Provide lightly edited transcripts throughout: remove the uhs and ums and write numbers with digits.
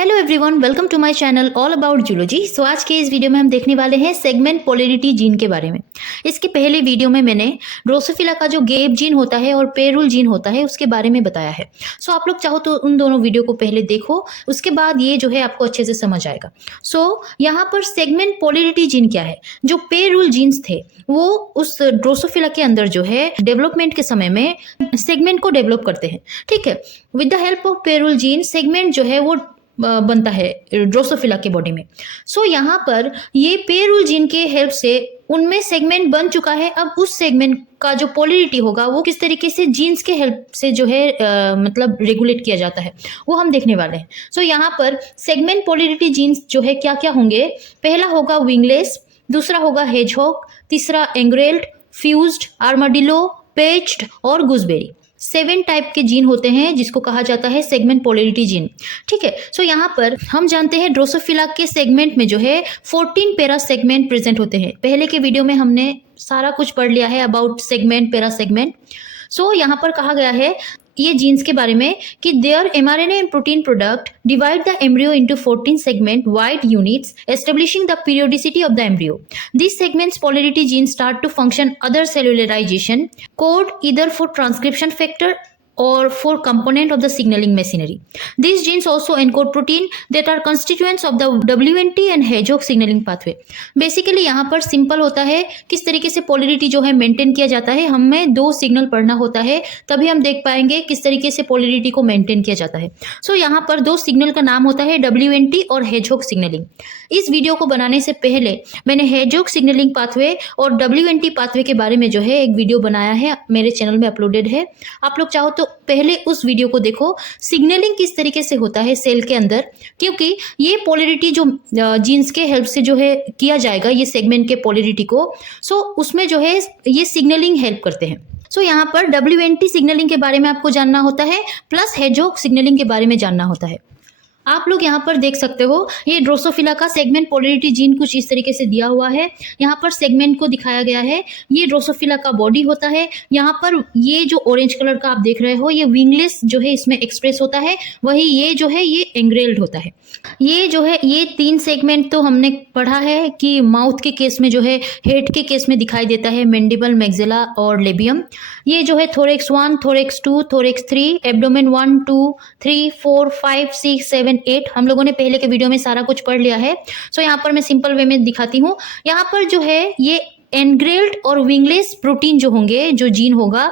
Hello everyone, welcome to my channel all about zoology. So आज के इस video में हम देखने वाले हैं सेगमेंट पोलैरिटी जीन के बारे में। इसके पहले वीडियो में मैंने ड्रोसोफिला का जो गेप जीन होता है और पेरुल जीन होता है उसके बारे में बताया है। सो आप लोग चाहो तो उन दोनों वीडियो को पहले देखो, उसके बाद ये जो है आपको अच्छे से समझ आएगा। सो यहाँ पर सेगमेंट पोलैरिटी जीन क्या है? जो पेरुल जीन्स थे वो उस ड्रोसोफिला के अंदर जो है डेवलपमेंट के समय में सेगमेंट को डेवलप करते हैं। ठीक है, विद द हेल्प ऑफ पेरुल जीन सेगमेंट जो है वो बनता है ड्रोसोफिला के बॉडी में। सो यहाँ पर ये पेरुल जीन के हेल्प से उनमें सेगमेंट बन चुका है। अब उस सेगमेंट का जो पोलैरिटी होगा वो किस तरीके से जीन्स के हेल्प से जो है मतलब रेगुलेट किया जाता है वो हम देखने वाले हैं। सो यहाँ पर सेगमेंट पोलैरिटी जीन्स जो है क्या क्या होंगे? पहला होगा विंगलेस, दूसरा होगा हेजहॉग, तीसरा एंग्रेल्ड, फ्यूज्ड, आर्माडिलो, पेच्ड और गूसबेरी। 7 टाइप के जीन होते हैं जिसको कहा जाता है सेगमेंट पोलैरिटी जीन। ठीक है, सो यहाँ पर हम जानते हैं ड्रोसोफिला के सेगमेंट में जो है 14 पैरा सेगमेंट प्रेजेंट होते हैं। पहले के वीडियो में हमने सारा कुछ पढ़ लिया है अबाउट सेगमेंट, पैरा सेगमेंट। सो यहाँ पर कहा गया है ये जीन्स के बारे में कि there mRNA and protein product divide the embryo into 14 segment wide units, establishing the periodicity of the embryo. These segments polarity genes start to function other cellularization code either for transcription factor or for component of the signaling machinery. These genes also encode protein that are constituents of the WNT and Hedgehog signaling pathway. Basically यहाँ पर simple होता है किस तरीके से polarity जो है maintain किया जाता है। हमें 2 सिग्नल पढ़ना होता है तभी हम देख पाएंगे किस तरीके से पोलैरिटी को मेंटेन किया जाता है। सो यहाँ पर 2 सिग्नल का नाम होता है WNT और Hedgehog सिग्नलिंग। इस वीडियो को बनाने से पहले मैंने Hedgehog सिग्नलिंग पाथवे और WNT पाथवे के बारे में जो है एक वीडियो बनाया है, मेरे चैनल में अपलोडेड है। आप लोग चाहो तो पहले उस वीडियो को देखो, सिग्नलिंग किस तरीके से होता है सेल के अंदर, क्योंकि ये पोलैरिटी जो जीन्स के हेल्प से जो है किया जाएगा ये सेगमेंट के पोलैरिटी को, सो उसमें जो है ये सिग्नलिंग हेल्प करते हैं। सो यहाँ पर WNT सिग्नलिंग के बारे में आपको जानना होता है प्लस हेजहॉग सिग्नलिंग के बारे में जानना होता है। आप लोग यहाँ पर देख सकते हो ये ड्रोसोफिला का सेगमेंट पोलैरिटी जीन कुछ इस तरीके से दिया हुआ है। यहाँ पर सेगमेंट को दिखाया गया है, ये ड्रोसोफिला का बॉडी होता है। यहाँ पर ये जो ऑरेंज कलर का आप देख रहे हो ये विंगलेस जो है इसमें एक्सप्रेस होता है, वही ये जो है ये एंग्रेल्ड होता है। ये जो है ये 3 सेगमेंट तो हमने पढ़ा है कि माउथ के केस में जो है, हेड के केस में दिखाई देता है मैंडिबल, मैक्सिला और लेबियम। ये जो है थोरेक्स 1, थोरेक्स 2, थोरेक्स 3, एब्डोमेन 1, 2, 3, 4, 5, 6, 7, 8 हम लोगों ने पहले के वीडियो में सारा कुछ पढ़ लिया है। सो यहाँ पर मैं सिंपल वे में दिखाती हूँ। यहाँ पर जो है ये एनग्रेल्ड और विंगलेस प्रोटीन जो होंगे, जो जीन होगा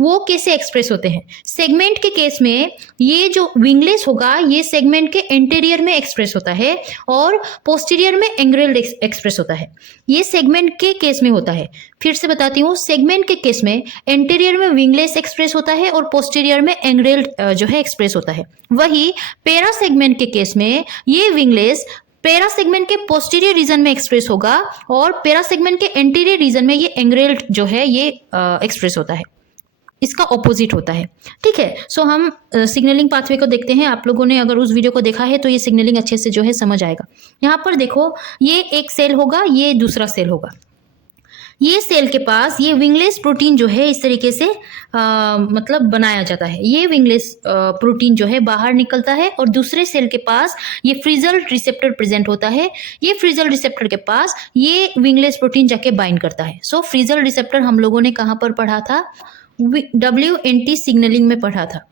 वो कैसे एक्सप्रेस होते हैं। सेगमेंट के केस में ये जो विंगलेस होगा ये सेगमेंट के एंटीरियर में एक्सप्रेस होता है और पोस्टीरियर में एंग्रेल्ड एक्सप्रेस होता है। ये सेगमेंट के केस में होता है। फिर से बताती हूँ, सेगमेंट के केस में एंटीरियर में विंगलेस एक्सप्रेस होता है और पोस्टीरियर में एंग्रेल्ड जो है एक्सप्रेस होता है। वही पैरा सेगमेंट के केस में ये विंगलेस पैरा सेगमेंट के पोस्टीरियर रीजन में एक्सप्रेस होगा और पैरा सेगमेंट के एंटीरियर रीजन में ये एंग्रेल्ड जो है ये एक्सप्रेस होता है, इसका ऑपोजिट होता है। ठीक है, सो हम सिग्नलिंग पाथवे को देखते हैं। आप लोगों ने अगर उस वीडियो को देखा है तो ये सिग्नलिंग अच्छे से जो है समझ आएगा। यहाँ पर देखो ये एक सेल होगा, ये दूसरा सेल होगा। ये सेल के पास ये विंगलेस प्रोटीन जो है इस तरीके से मतलब बनाया जाता है। ये विंगलेस प्रोटीन जो है बाहर निकलता है और दूसरे सेल के पास ये फ्रिजल रिसेप्टर प्रेजेंट होता है। ये फ्रिजल रिसेप्टर के पास ये विंगलेस प्रोटीन जाके बाइंड करता है। सो फ्रिजल रिसेप्टर हम लोगों ने कहाँ पर पढ़ा था? WNT सिग्नलिंग में पढ़ा था।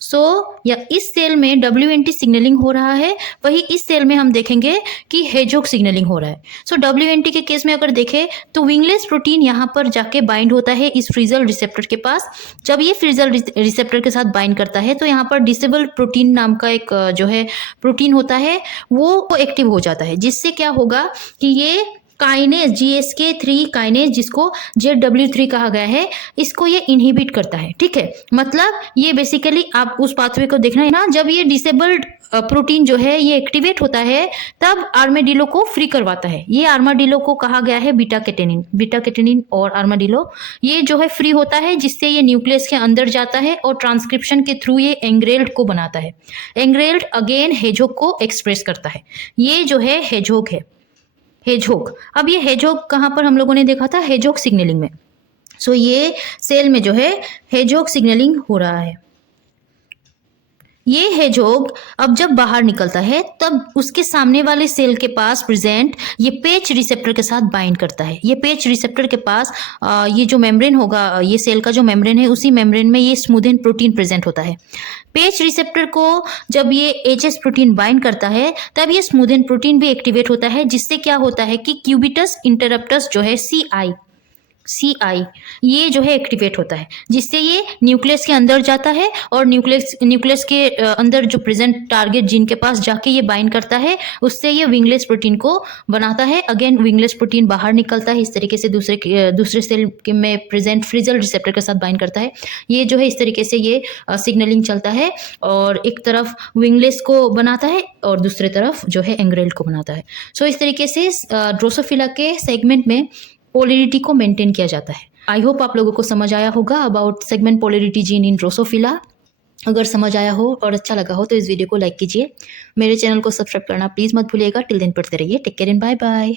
सो या इस सेल में WNT सिग्नलिंग हो रहा है, वही इस सेल में हम देखेंगे कि हेजहॉग सिग्नलिंग हो रहा है। सो WNT के केस में अगर देखें तो विंगलेस प्रोटीन यहाँ पर जाके बाइंड होता है इस फ्रिजल रिसेप्टर के पास। जब ये फ्रिजल रिसेप्टर के साथ बाइंड करता है तो यहाँ पर डिसेबल प्रोटीन नाम का एक जो है प्रोटीन होता है वो एक्टिव हो जाता है, जिससे क्या होगा कि ये काइनेज GSK3 काइनेज जिसको ZW3 कहा गया है, इसको ये इनहिबिट करता है। ठीक है, मतलब ये बेसिकली आप उस पाथवे को देखना है ना, जब ये डिसेबल्ड प्रोटीन जो है ये एक्टिवेट होता है तब आर्माडिलो को फ्री करवाता है। ये आर्माडिलो को कहा गया है बीटा कैटेनिन और आर्माडिलो ये जो है फ्री होता है, जिससे ये न्यूक्लियस के अंदर जाता है और ट्रांसक्रिप्शन के थ्रू ये एंग्रेल्ड को बनाता है। एंग्रेल्ड अगेन हेजहॉग को एक्सप्रेस करता है। ये जो है हेजहॉग है, हेजहॉग। अब ये हेजहॉग कहाँ पर हम लोगों ने देखा था? हेजहॉग सिग्नलिंग में। सो ये सेल में जो है हेजहॉग सिग्नलिंग हो रहा है। ये हेजोग अब जब बाहर निकलता है तब उसके सामने वाले सेल के पास प्रेजेंट ये पेच रिसेप्टर के साथ बाइंड करता है। ये पेच रिसेप्टर के पास ये जो मेम्ब्रेन होगा, ये सेल का जो मेम्ब्रेन है, उसी मेम्ब्रेन में ये स्मूदेन प्रोटीन प्रेजेंट होता है। पेच रिसेप्टर को जब ये एचएस प्रोटीन बाइंड करता है तब ये स्मूदेन प्रोटीन भी एक्टिवेट होता है, जिससे क्या होता है कि क्यूबिटस इंटरप्टस जो है CI ये जो है एक्टिवेट होता है, जिससे ये न्यूक्लियस के अंदर जाता है और न्यूक्लियस के अंदर जो प्रेजेंट टारगेट जीन के पास जाके ये बाइंड करता है, उससे ये विंगलेस प्रोटीन को बनाता है। अगेन विंगलेस प्रोटीन बाहर निकलता है, इस तरीके से दूसरे सेल में प्रेजेंट फ्रिजल रिसेप्टर के साथ बाइंड करता है। ये जो है इस तरीके से ये सिग्नलिंग चलता है और एक तरफ विंगलेस को बनाता है और दूसरी तरफ जो है एंग्रेल्ड को बनाता है। सो इस तरीके से ड्रोसोफिला के सेगमेंट में पोलैरिटी को मेंटेन किया जाता है। आई होप आप लोगों को समझ आया होगा about segment polarity gene in Drosophila. अगर समझ आया हो और अच्छा लगा हो तो इस वीडियो को लाइक कीजिए। मेरे चैनल को सब्सक्राइब करना प्लीज़ मत भूलिएगा। टिल दिन पढ़ते रहिए। Take care and bye bye.